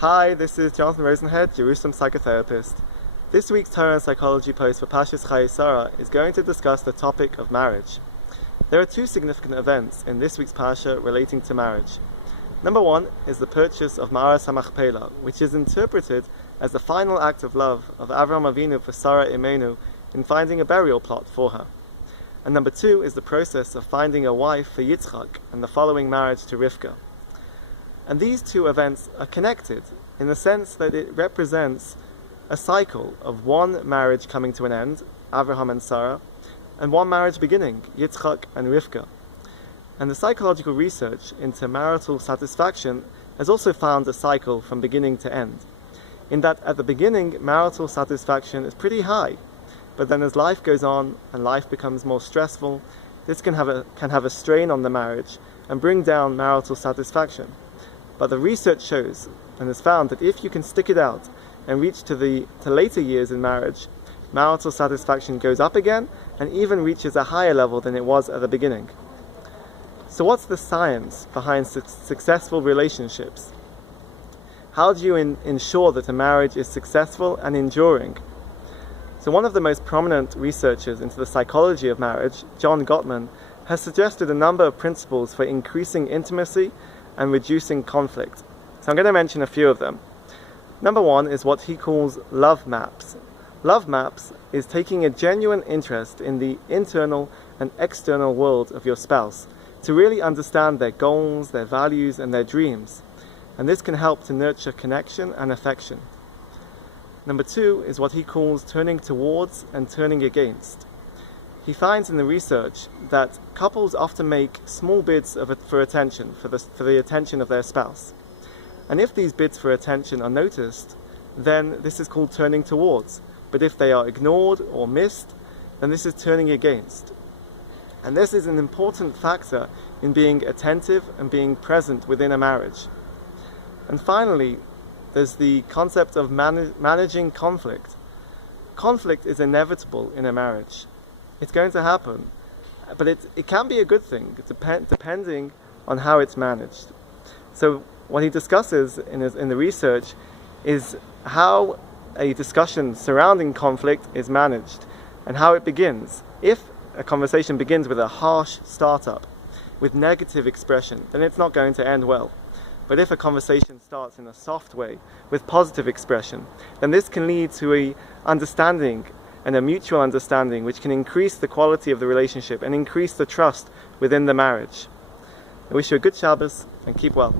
Hi, this is Jonathan Rosenhead, Jerusalem psychotherapist. This week's Torah and Psychology post for Chayei Sara is going to discuss the topic of marriage. There are two significant events in this week's Pasha relating to marriage. Number one is the purchase of Ma'aras HaMachpelah, which is interpreted as the final act of love of Avraham Avinu for Sara Imenu in finding a burial plot for her. And number two is the process of finding a wife for Yitzchak and the following marriage to Rivka. And these two events are connected in the sense that it represents a cycle of one marriage coming to an end, Avraham and Sara, and one marriage beginning, Yitzchak and Rivka. And the psychological research into marital satisfaction has also found a cycle from beginning to end, in that at the beginning marital satisfaction is pretty high, but then as life goes on and life becomes more stressful, this can have a strain on the marriage and bring down marital satisfaction. But the research shows and has found that if you can stick it out and reach to later years in marriage, marital satisfaction goes up again and even reaches a higher level than it was at the beginning. So what's the science behind successful relationships? How do you ensure that a marriage is successful and enduring? So one of the most prominent researchers into the psychology of marriage, John Gottman, has suggested a number of principles for increasing intimacy and reducing conflict. So I'm going to mention a few of them. Number one is what he calls love maps. Love maps is taking a genuine interest in the internal and external world of your spouse to really understand their goals, their values, and their dreams. And this can help to nurture connection and affection. Number two is what he calls turning towards and turning against. He finds in the research that couples often make small bids for attention, for the attention of their spouse. And if these bids for attention are noticed, then this is called turning towards. But if they are ignored or missed, then this is turning against. And this is an important factor in being attentive and being present within a marriage. And finally, there's the concept of managing conflict. Conflict is inevitable in a marriage. It's going to happen, but it can be a good thing, depending on how it's managed. So what he discusses in the research is how a discussion surrounding conflict is managed and how it begins. If a conversation begins with a harsh startup, with negative expression, then it's not going to end well. But if a conversation starts in a soft way, with positive expression, then this can lead to a understanding and a mutual understanding which can increase the quality of the relationship and increase the trust within the marriage. I wish you a good Shabbos and keep well.